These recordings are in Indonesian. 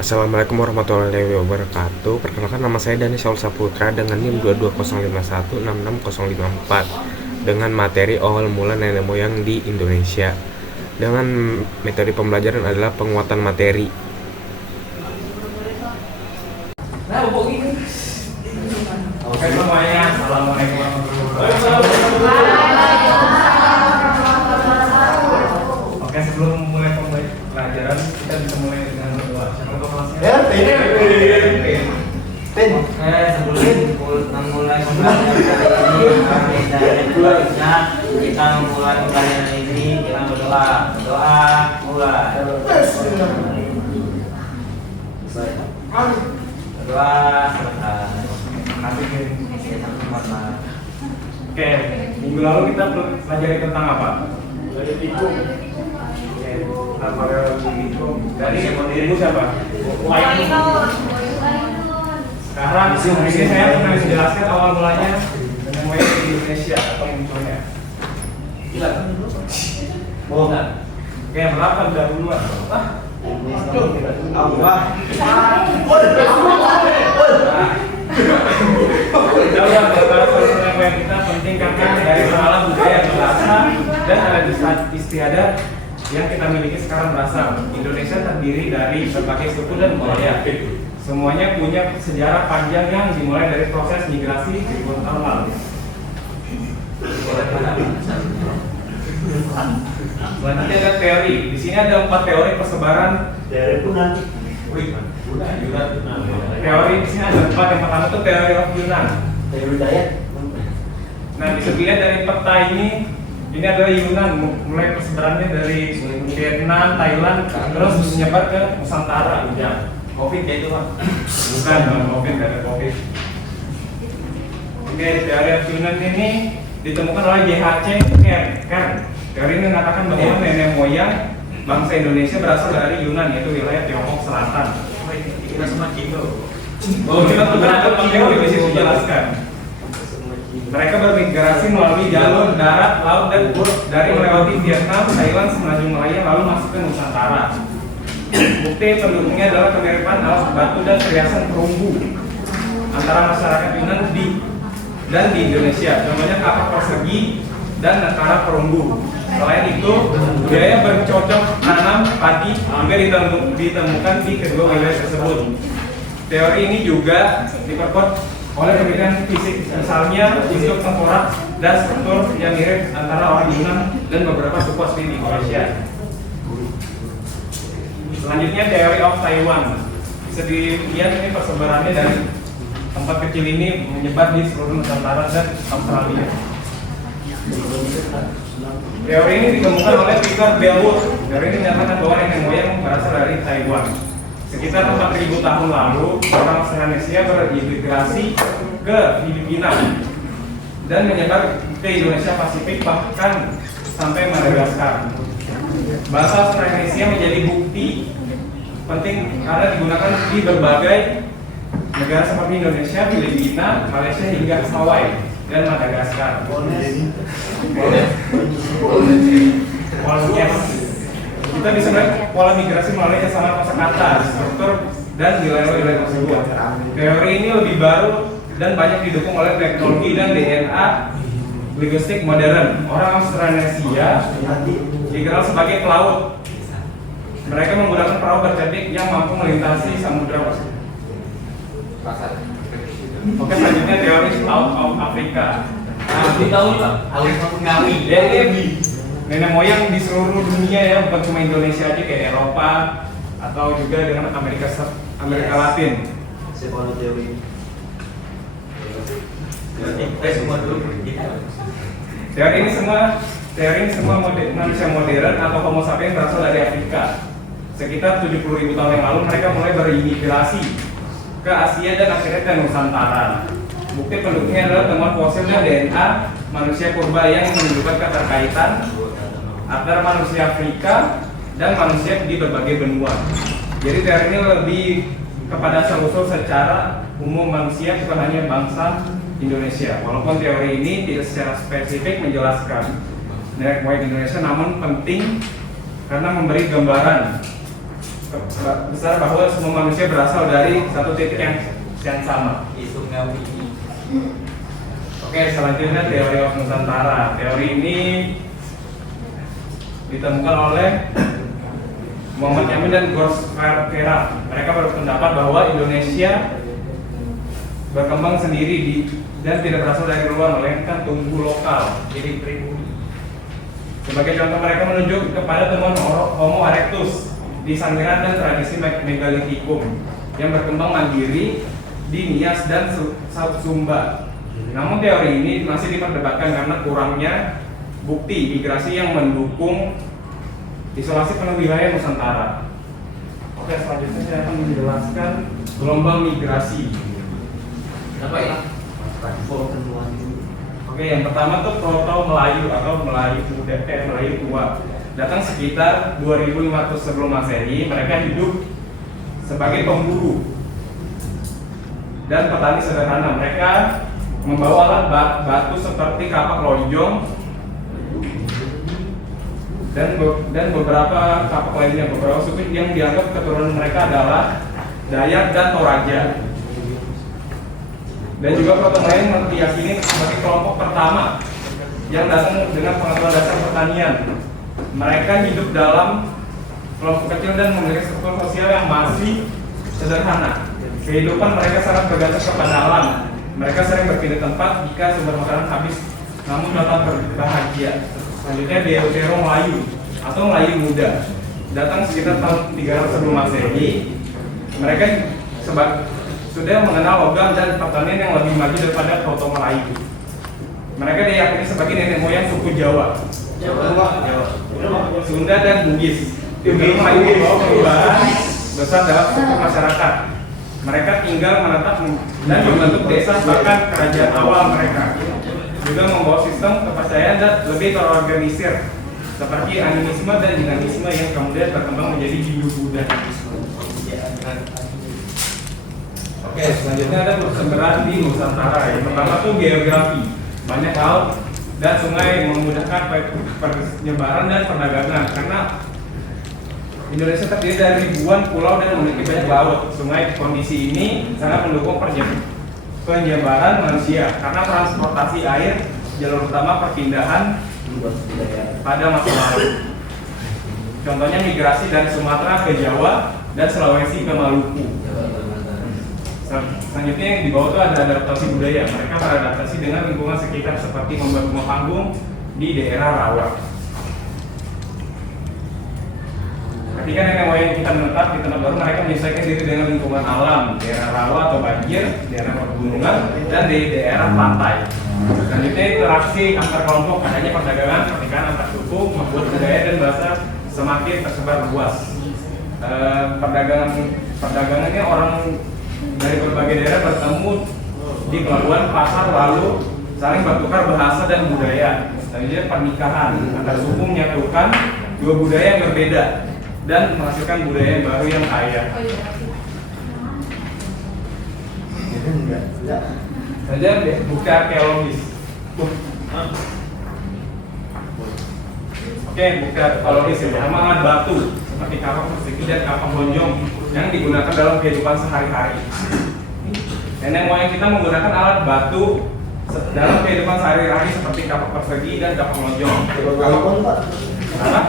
Assalamualaikum warahmatullahi wabarakatuh. Perkenalkan, nama saya Dani Saul Saputra dengan NIM 22051666054 dengan materi awal mula nenek moyang di Indonesia. Dengan metode pembelajaran adalah penguatan materi. Oke semuanya, assalamualaikum warahmatullahi wabarakatuh. Oke, sebelum mulai pembelajaran kita bisa mulai dengan berdoa. Siapa tahu kelasnya? Ya, Oke, sebelum memulai pembelajaran kita memulai pembelajaran ini dengan berdoa. Mulai. Berdoa sebentar. Oke, minggu lalu kita pelajari tentang apa? Dari tikung. Dari ibu siapa? Sekarang di sini saya akan menjelaskan awal mulanya nenek moyang di Indonesia atau munculnya. Mau nggak? Oke, yang berapa udah duluan? Jauh bahasa kita penting karena dari pengalaman budaya bahasa dan tradisi istiadat yang kita miliki sekarang berasal. Indonesia terdiri dari berbagai suku dan budaya. Semuanya punya sejarah panjang yang dimulai dari proses migrasi ribuan tahun lalu. Selanjutnya ada teori. Di sini ada 4 teori persebaran. Teori di sini ada 4. Yang pertama itu teori of Yunan. Nah, bisa dilihat dari peta ini adalah Yunan, mulai persebarannya dari Vietnam, Thailand, terus menyebar ke Nusantara. Covid ya itu Pak? Bukan, Covid, tidak ada Covid. Oke, teori of Yunan ini ditemukan oleh YHC Kern. Teori ini mengatakan bahwa nenek moyang bangsa Indonesia berasal dari Yunan, yaitu wilayah Tiongkok Selatan. Kita semua Cino. Oh, kita beberapa teori bisa dijelaskan. Mereka bermigrasi melalui jalur darat, laut, dan dari melewati Vietnam, Thailand, Semenanjung Malaya, lalu masuk ke Nusantara. Bukti pendukungnya adalah kemiripan alas batu dan perhiasan perunggu antara masyarakat Yunan dan di Indonesia. Contohnya kapak persegi dan nekara perunggu. Selain itu, budaya bercocok tanam padi juga ditemukan di kedua wilayah tersebut. Teori ini juga diperkuat oleh penelitian fisik, misalnya bentuk tengkorak dan struktur yang mirip antara orang Yunan dan beberapa suku asli di Indonesia. Selanjutnya teori of Taiwan. Bisa dilihat ini persebarannya dari tempat kecil ini menyebar di seluruh Nusantara dan Australia. Teori ini ditemukan oleh Peter Bellwood. Teori ini menyatakan bahwa nenek moyang berasal dari Taiwan. Sekitar 4.000 tahun lalu, orang Australanesia berimigrasi ke Filipina dan menyebar ke Indonesia Pasifik bahkan sampai Madagaskar. Bahasa Australanesia menjadi bukti penting karena digunakan di berbagai negara seperti Indonesia, Filipina, Malaysia hingga Hawaii dan Madagaskar. Kita bisa melihat pola migrasi melalui kesamaan kosakata, struktur, dan wilayah-wilayah tersebut. Teori ini lebih baru dan banyak didukung oleh teknologi dan DNA linguistik modern. Orang Australanesia dikenal sebagai pelaut. Mereka menggunakan perahu bercedik yang mampu melintasi samudra. Oke, selanjutnya teori Out of Africa. Nah, tahu Pak, alif mengawi. Nenek moyang di seluruh dunia ya, bukan cuma Indonesia aja, kayak Eropa atau juga dengan Amerika Latin. Siapa teori? Semua dulu. Teori ini semua manusia modern atau Homo sapiens berasal dari Afrika. Sekitar 70.000 tahun yang lalu mereka mulai berimigrasi ke Asia dan akhirnya ke Nusantara. Bukti pendukungnya adalah temuan fosil dan DNA manusia purba yang menunjukkan keterkaitan antara manusia Afrika dan manusia di berbagai benua. Jadi teori ini lebih kepada asal-usul secara umum manusia, bukan hanya bangsa Indonesia. Walaupun teori ini tidak secara spesifik menjelaskan nenek moyang Indonesia, namun penting karena memberi gambaran besar bahwa semua manusia berasal dari satu titik yang sama. Itu ngawi. Oke, selanjutnya teori of Nusantara. Teori ini ditemukan oleh Muhammad Yamin dan Gors Vera. Mereka berpendapat bahwa Indonesia berkembang sendiri dan tidak berasal dari luar, melainkan tumbuh lokal, jadi pribumi. Sebagai contoh, mereka menunjuk kepada temuan Homo erectus di Sangiran dan tradisi Megalithicum yang berkembang mandiri di Nias dan South Sumba. Namun teori ini masih diperdebatkan karena kurangnya bukti migrasi yang mendukung isolasi penuh wilayah Nusantara. Oke, selanjutnya saya akan menjelaskan gelombang migrasi. Apa ya? Oke, yang pertama tuh Proto Melayu atau Melayu Muda, Melayu Tua. Datang sekitar 2500 sebelum Masehi. Mereka hidup sebagai pemburu dan petani sederhana. Mereka membawa alat batu seperti kapak lonjong dan beberapa kapak lainnya. Beberapa suku yang dianggap keturunan mereka adalah Dayak dan Toraja. Dan juga Proto Melayu diyakini sebagai kelompok pertama yang datang dengan pengetahuan dasar pertanian. Mereka hidup dalam kelompok kecil dan memiliki struktur sosial yang masih sederhana. Kehidupan mereka sangat bergantung kepada alam. Mereka sering berpindah tempat jika sumber makanan habis, namun tetap berbahagia. Selanjutnya Deutero Melayu atau Melayu Muda. Datang sekitar tahun 300 sebelum Masehi. Mereka sudah mengenal logam dan pertanian yang lebih maju daripada Proto Melayu. Mereka diyakini sebagai nenek moyang suku Jawa, Sunda dan Bugis. Deutero Melayu membawa perubahan besar dalam struktur masyarakat. Mereka tinggal menetap dan membentuk desa bahkan kerajaan awal mereka. Juga membawa sistem kepercayaan dan lebih terorganisir seperti animisme dan dinamisme yang kemudian berkembang menjadi Hindu-Buddha. Oke, selanjutnya ada persebaran di Nusantara. Yang pertama tuh geografi. Banyak laut dan sungai yang memudahkan penyebaran dan perdagangan karena Indonesia terdiri dari ribuan pulau dan memiliki banyak laut. Sungai kondisi ini sangat mendukung penyebaran manusia karena transportasi air jalur utama perpindahan pada masa lalu. Contohnya migrasi dari Sumatera ke Jawa dan Sulawesi ke Maluku. Selanjutnya yang di bawah itu ada adaptasi budaya. Mereka beradaptasi dengan lingkungan sekitar seperti membuat rumah panggung di daerah rawa. Ketika nenek moyang kita menetap di tempat baru, mereka menyesuaikan diri dengan lingkungan alam, daerah rawa atau banjir, daerah pegunungan, dan di daerah pantai. Selanjutnya interaksi antar kelompok, adanya perdagangan, pernikahan antar suku, membuat budaya dan bahasa semakin tersebar luas. Perdagangannya orang dari berbagai daerah bertemu di pelabuhan pasar lalu saling bertukar bahasa dan budaya. Selanjutnya pernikahan antar suku menyatukan dua budaya yang berbeda dan menghasilkan budaya yang baru yang kaya. Saja bukti arkeologis. Oke, bukti arkeologis yang pertama alat batu seperti kapak persegi dan kapak lonjong yang digunakan dalam kehidupan sehari-hari. Nenek moyang kita menggunakan alat batu dalam kehidupan sehari-hari seperti kapak persegi dan kapak lonjong. Apa?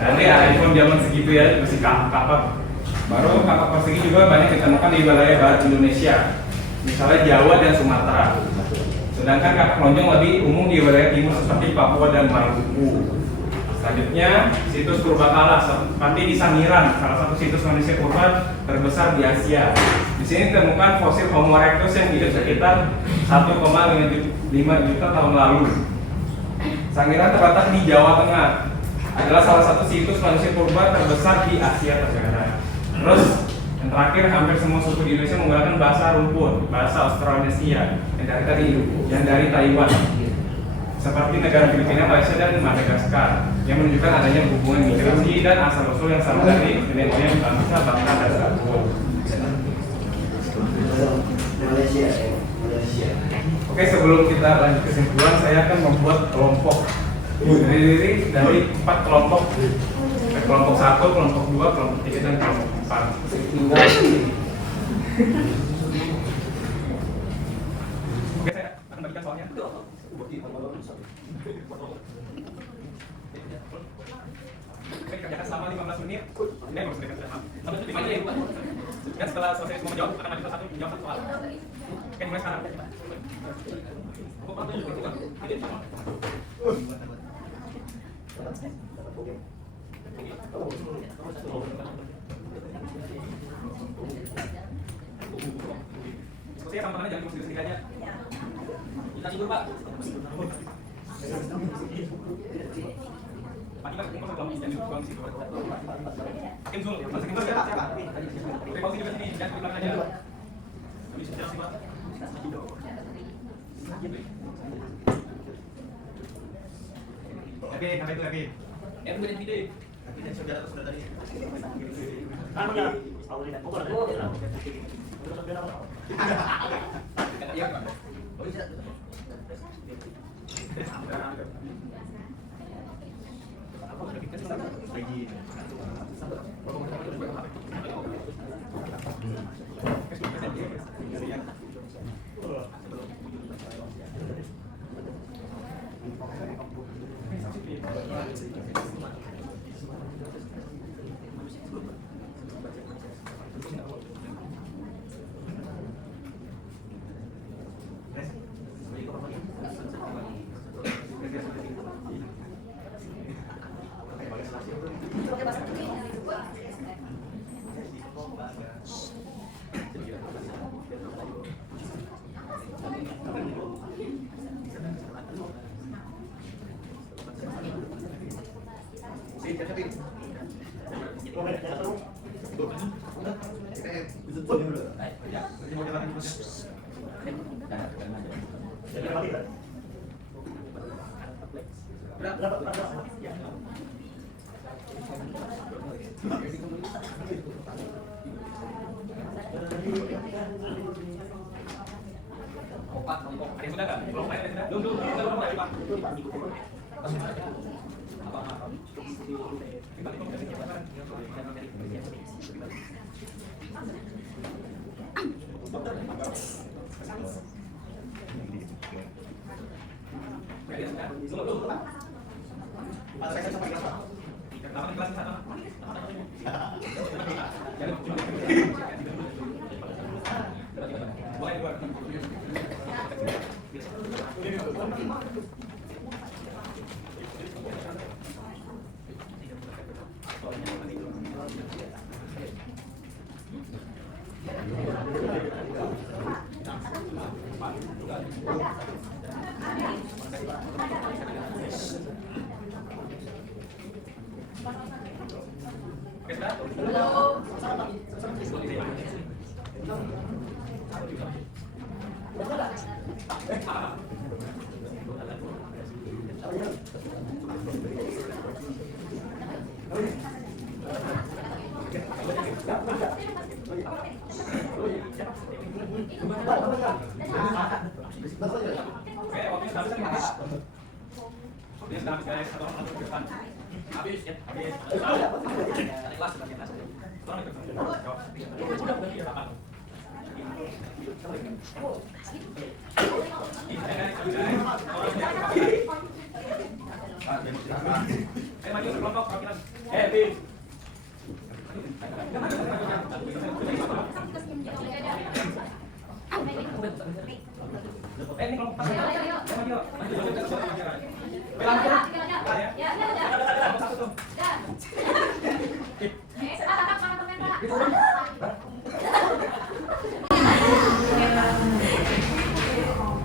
Nanti iPhone zaman segitu ya, masih kapak. Baru kapak persegi juga banyak ditemukan di wilayah barat Indonesia, misalnya Jawa dan Sumatera. Sedangkan kapak lonjong lebih umum di wilayah timur seperti Papua dan Maluku. Selanjutnya situs purbakala seperti di Sangiran, salah satu situs manusia purba terbesar di Asia. Di sini ditemukan fosil Homo erectus yang hidup sekitar 1,5 juta tahun lalu. Sangiran terletak di Jawa Tengah, adalah salah satu situs manusia purba terbesar di Asia Tenggara. Terus yang terakhir, hampir semua suku di Indonesia menggunakan bahasa rumpun, bahasa Austronesia yang dari Taiwan, seperti negara Filipina, Malaysia, dan Madagaskar, yang menunjukkan adanya hubungan migrasi dan asal usul yang sama dari nenek moyang bangsa Bangka dan Papua. Oke, sebelum kita lanjut kesimpulan, saya akan membuat kelompok terdiri dari 4 kelompok kelompok 1, kelompok 2, kelompok 3, dan kelompok 4. Oke, saya akan bagikan soalnya. Oke, kerjakan selama 15 menit. Ini baru sedikit selama. Dan setelah selesai semua menjawab, akan ada satu menjawab satu soal. Oke, mulai sekarang. Diskusinya sama jangan cuma sendiri aja. Kita tidur, Pak. Pak, kita kumpul sama jangan dibuang situ. Kim Zul, masih Kim Zul ya? Siapa? Oke, pausi juga sini, jangan di belakang aja. Bisa jelas, Pak. Oke, sampai itu lagi. Kemudian video. Dan saudara tadi. Anu ya, Aurina. Iya, Pak. Oh, bisa.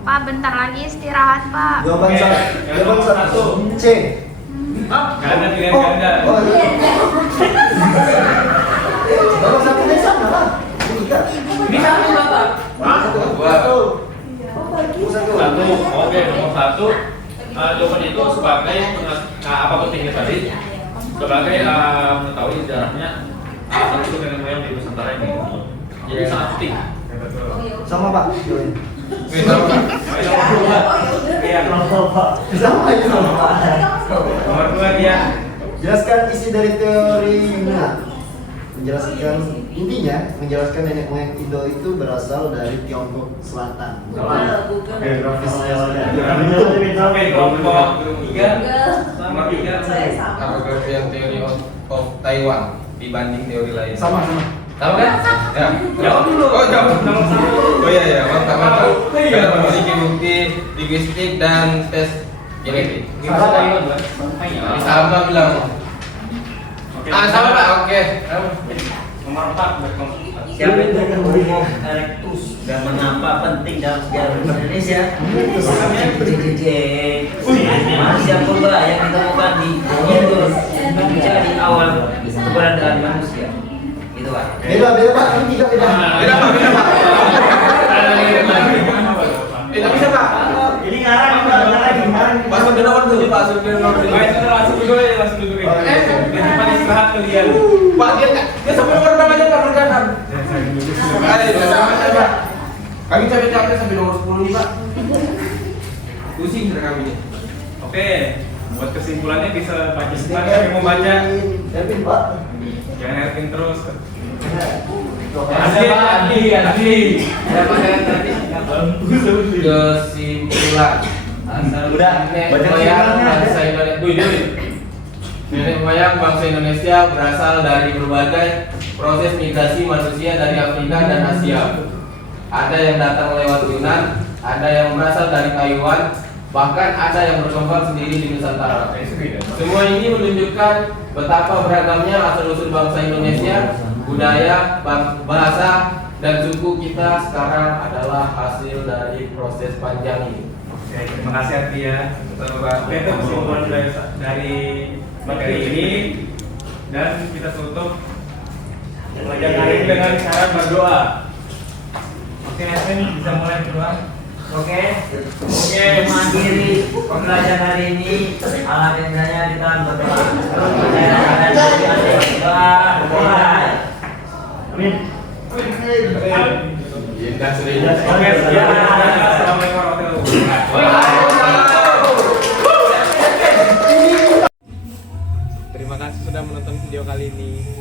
Pak, bentar lagi istirahat, Pak. Jawaban satu C. Ganda pilihan ganda. Oh iya. Jawaban satu ini sama lah. Ini satu Bapak. Satu. Satu, oke, nomor satu, jawaban itu sebagai apa pentingnya tadi? Sebagai mengetahui sejarahnya satu nenek moyang di Nusantara ini. Jadi sangat penting. Sama Pak. Iya, Sama itu sama. nomor 2 dia. Jelaskan isi dari teori Yunan. Menjelaskan nenek moyang Indo itu berasal dari Tiongkok Selatan. Geografisnya Oke, kelompok 3 sama 3 Apa yang teori of Taiwan dibanding teori lain? sama. Tahu kan? Ya. Jawab dulu. Oh, jawab. Nomor 1. Oh iya, mantap. Karena memiliki bukti linguistik dan tes genetik. Sama bilang. Oke. Sama Pak. Oke. Nomor 4 berkelompok 4. Siapa itu Homo erectus dan mengapa penting dalam sejarah Indonesia? Manusia purba yang ditemukan di Indonesia di awal keberadaan manusia. Gitu Pak. Beda Pak, ini tiga beda. Beda Pak. Tidak bisa Pak. Ini ngarang Pak. Masuk ke nomor 7 Pak. Masuk ke nomor 7. Baik, sudah langsung dulu ya, langsung dulu. Biar cepat istirahat kalian. Pak, dia sampai nomor berapa aja Pak perjalanan? Pak. Kami capek-capek sampai nomor 10 nih Pak. Pusing sudah kami nih. Oke, buat kesimpulannya bisa baca cepat. Siapa yang mau baca? Kevin Pak. Jangan Ervin terus. Kesimpulan. Nenek moyang bangsa Indonesia. Nenek moyang bangsa Indonesia berasal dari berbagai proses migrasi manusia dari Afrika dan Asia. Ada yang datang lewat Yunan, ada yang berasal dari Taiwan, bahkan ada yang berkembang sendiri di Nusantara. Semua ini menunjukkan betapa beragamnya asal-usul bangsa Indonesia, budaya, bahasa, dan suku kita sekarang adalah hasil dari proses panjang ini. Oke, terima kasih Arti ya. Oke, itu kesimpulan dari materi ini. Dan kita tutup pelajaran hari ini dengan cara berdoa. Oke, Ervin bisa mulai berdoa. Oke, mengakhiri pembelajaran hari ini, alhamdulillahnya kita berdoa. Doa. Amin. Indah sering. Oke, sekian. Assalamualaikum warahmatullahi wabarakatuh. Terima kasih sudah menonton video kali ini.